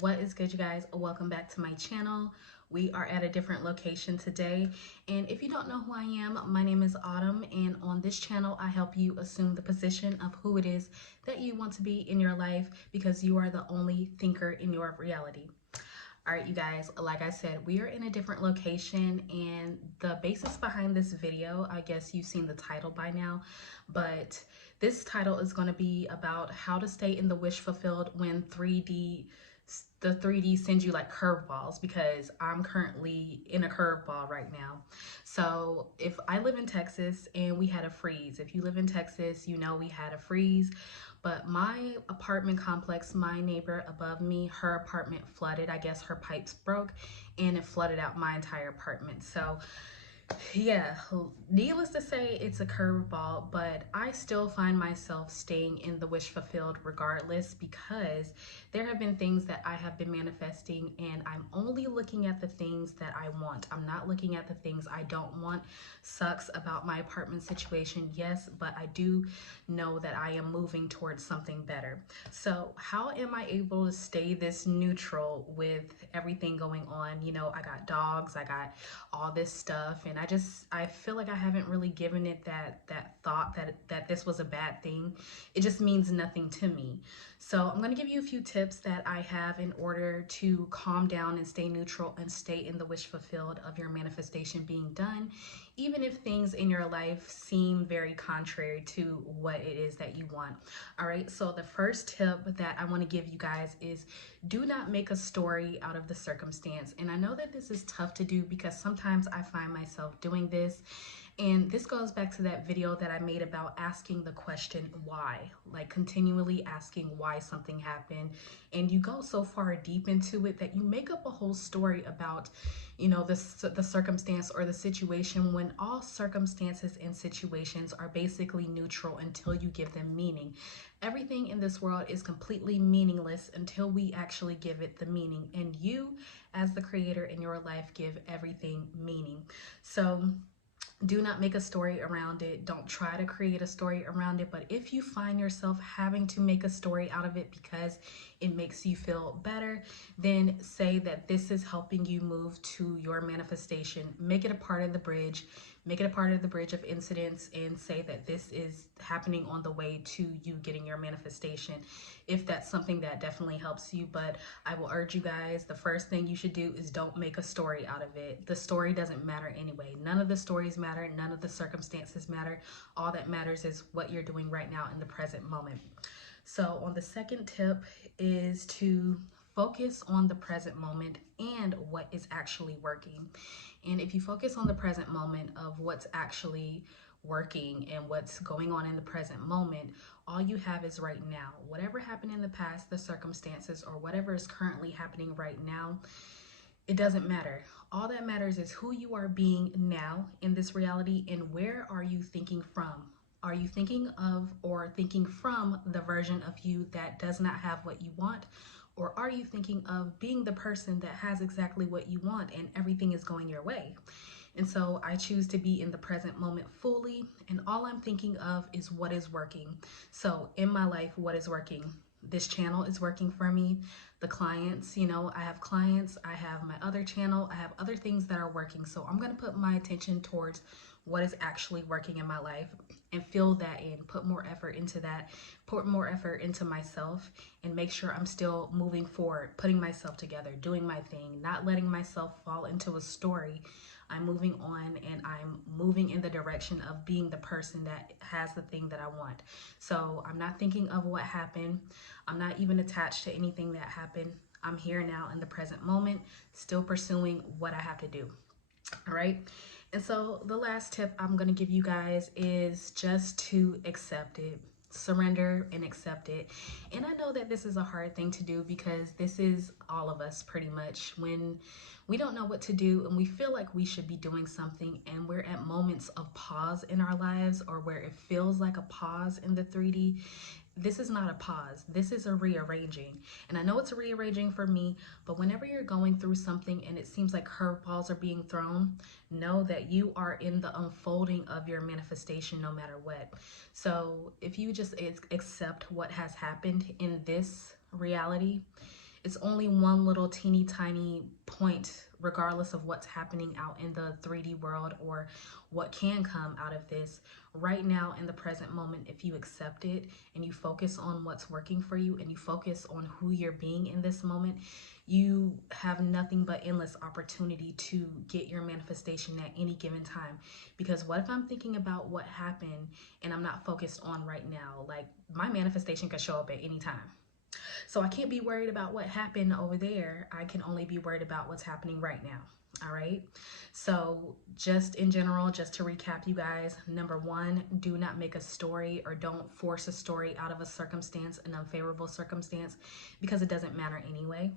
What is good, you guys? Welcome back to my channel. We are at a different location today, and if you don't know who I am, my name is Autumn, and on this channel I help you assume the position of who it is that you want to be in your life, because you are the only thinker in your reality. All right, you guys, like I said, we are in a different location, and the basis behind this video, I guess you've seen the title by now, but this title is going to be about how to stay in the wish fulfilled when the 3D sends you like curveballs, because I'm currently in a curveball right now. So if I live in Texas and we had a freeze, if you live in Texas, you know we had a freeze. But my apartment complex, my neighbor above me, her apartment flooded. I guess her pipes broke and it flooded out my entire apartment. So yeah, needless to say, it's a curveball, but I still find myself staying in the wish fulfilled regardless, because there have been things that I have been manifesting, and I'm only looking at the things that I want. I'm not looking at the things I don't want. Sucks about my apartment situation, yes, but I do know that I am moving towards something better. So how am I able to stay this neutral with everything going on? You know, I got dogs, I got all this stuff, and I feel like I haven't really given it that thought that this was a bad thing. It just means nothing to me. So I'm going to give you a few tips that I have in order to calm down and stay neutral and stay in the wish fulfilled of your manifestation being done, even if things in your life seem very contrary to what it is that you want. All right, so the first tip that I want to give you guys is, do not make a story out of the circumstance. And I know that this is tough to do, because sometimes I find myself doing this. And this goes back to that video that I made about asking the question why, like continually asking why something happened. And you go so far deep into it that you make up a whole story about, you know, the circumstance or the situation, when all circumstances and situations are basically neutral until you give them meaning. Everything in this world is completely meaningless until we actually give it the meaning. And you, as the creator in your life, give everything meaning. So do not make a story around it. Don't try to create a story around it. But if you find yourself having to make a story out of it because it makes you feel better, then say that this is helping you move to your manifestation. Make it a part of the bridge. Make it a part of the bridge of incidents, and say that this is happening on the way to you getting your manifestation, if that's something that definitely helps you. But I will urge you guys, the first thing you should do is don't make a story out of it. The story doesn't matter anyway. None of the stories matter. None of the circumstances matter. All that matters is what you're doing right now in the present moment. So on the second tip is to focus on the present moment and what is actually working. And if you focus on the present moment of what's actually working and what's going on in the present moment, all you have is right now. Whatever happened in the past, the circumstances, or whatever is currently happening right now, it doesn't matter. All that matters is who you are being now in this reality, and where are you thinking from? Are you thinking of or thinking from the version of you that does not have what you want? Or are you thinking of being the person that has exactly what you want and everything is going your way? And so I choose to be in the present moment fully, and all I'm thinking of is what is working. So in my life, what is working? This channel is working for me. The clients, you know, I have clients, I have my other channel, I have other things that are working. So I'm going to put my attention towards what is actually working in my life and fill that in, put more effort into that, put more effort into myself, and make sure I'm still moving forward, putting myself together, doing my thing, not letting myself fall into a story. I'm moving on, and I'm moving in the direction of being the person that has the thing that I want. So I'm not thinking of what happened. I'm not even attached to anything that happened. I'm here now in the present moment, still pursuing what I have to do. All right. And so the last tip I'm going to give you guys is just to accept it. Surrender and accept it. And I know that this is a hard thing to do, because this is all of us pretty much. When we don't know what to do and we feel like we should be doing something, and we're at moments of pause in our lives, or where it feels like a pause in the 3D, this is not a pause. This is a rearranging. And I know it's a rearranging for me, but whenever you're going through something and it seems like curveballs are being thrown, know that you are in the unfolding of your manifestation no matter what. So if you just accept what has happened in this reality, It's only one little teeny tiny point, regardless of what's happening out in the 3D world or what can come out of this. Right now, in the present moment, if you accept it and you focus on what's working for you and you focus on who you're being in this moment, you have nothing but endless opportunity to get your manifestation at any given time. Because what if I'm thinking about what happened and I'm not focused on right now? Like, my manifestation could show up at any time. So I can't be worried about what happened over there. I can only be worried about what's happening right now. All right. So just in general, just to recap, you guys, number one, do not make a story or don't force a story out of a circumstance, an unfavorable circumstance, because it doesn't matter anyway.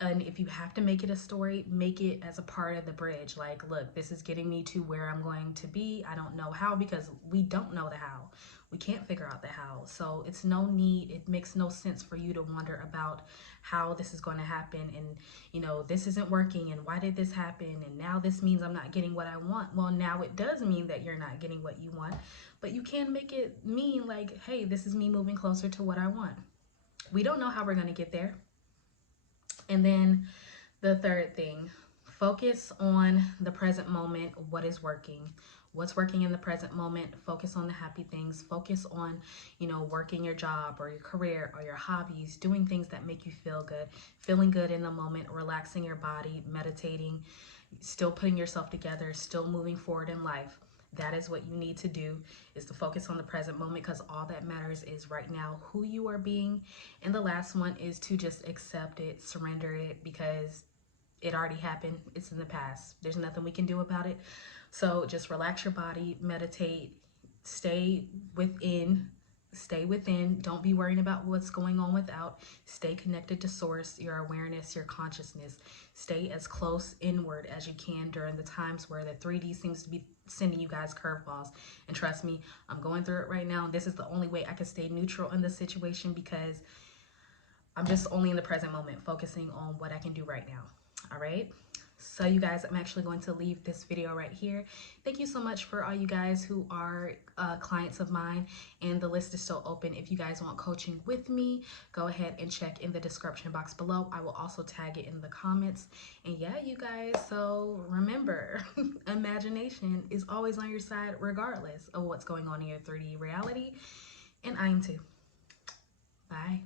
And if you have to make it a story, make it as a part of the bridge. Like, look, this is getting me to where I'm going to be. I don't know how, because we don't know the how. We can't figure out the how. So it's no need, it makes no sense for you to wonder about how this is going to happen. And, you know, this isn't working. And why did this happen? And now this means I'm not getting what I want. Well, now it does mean that you're not getting what you want. But you can make it mean like, hey, this is me moving closer to what I want. We don't know how we're going to get there. And then the third thing, focus on the present moment, what is working. What's working in the present moment, focus on the happy things. Focus on, you know, working your job or your career or your hobbies, doing things that make you feel good, feeling good in the moment, relaxing your body, meditating, still putting yourself together, still moving forward in life. That is what you need to do, is to focus on the present moment, because all that matters is right now who you are being. And the last one is to just accept it, surrender it, because it already happened. It's in the past. There's nothing we can do about it. So just relax your body, meditate, stay within. Stay within. Don't be worrying about what's going on without. Stay connected to source, your awareness, your consciousness. Stay as close inward as you can during the times where the 3D seems to be sending you guys curveballs. And trust me, I'm going through it right now. This is the only way I can stay neutral in this situation, because I'm just only in the present moment, focusing on what I can do right now. All right. So you guys, I'm actually going to leave this video right here. Thank you so much for all you guys who are clients of mine, and the list is still open. If you guys want coaching with me, go ahead and check in the description box below. I will also tag it in the comments. And yeah, you guys, so remember, imagination is always on your side regardless of what's going on in your 3D reality. And I am too. Bye.